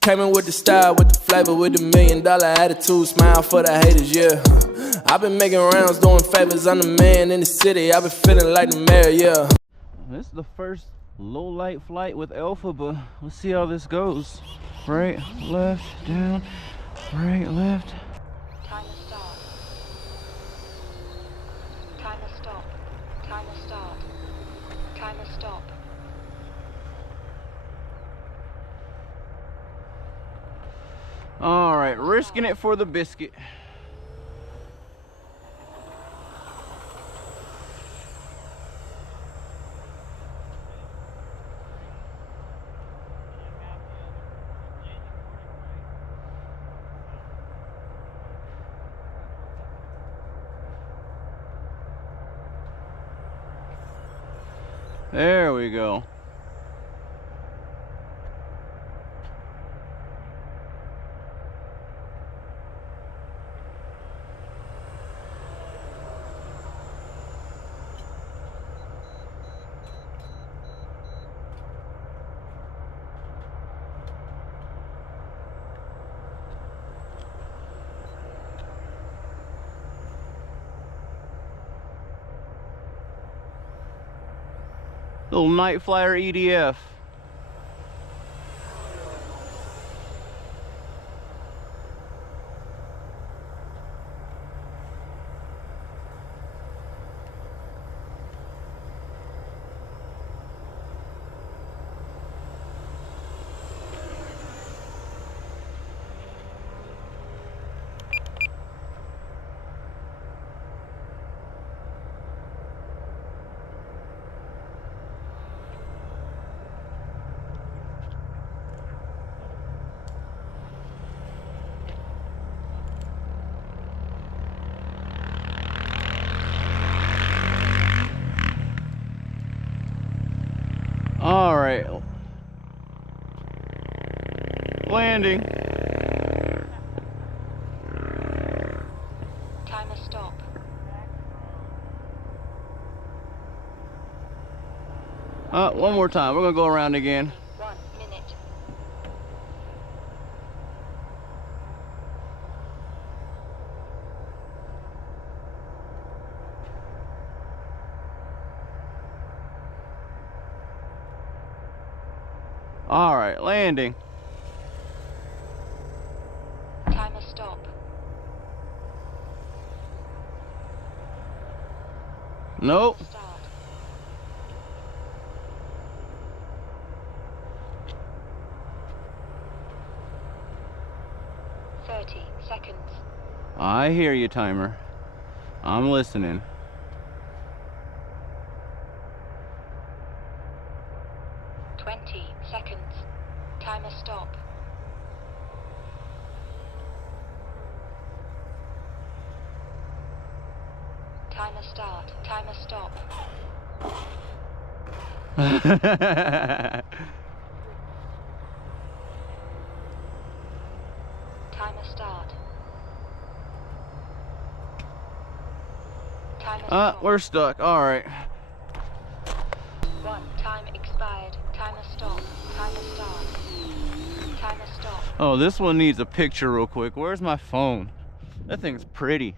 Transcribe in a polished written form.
Came in with the style, with the flavor, with the $1 million attitude. Smile for the haters, yeah. I've been making rounds, doing favors. I'm the man in the city. I've been feeling like the mayor, yeah. This is the first low light flight with Elphaba. Let's see how this goes. Right, left, down, right, left. Time to start. Time to stop. Time to start. Time to stop. All right, risking it for the biscuit. There we go. Little night flyer EDF. All right, landing. Time to stop. One more time. We're gonna go around again. 1 minute. All right, landing. Time to stop. Nope. Start. Seconds. I hear you, timer. I'm listening. 20 seconds. Timer stop. Timer start. Timer stop. Timer start. Timer stop. We're stuck. All right. 1. Time expired. Timer stop. Timer start. Timer stop. Oh, this one needs a picture real quick. Where's my phone? That thing's pretty.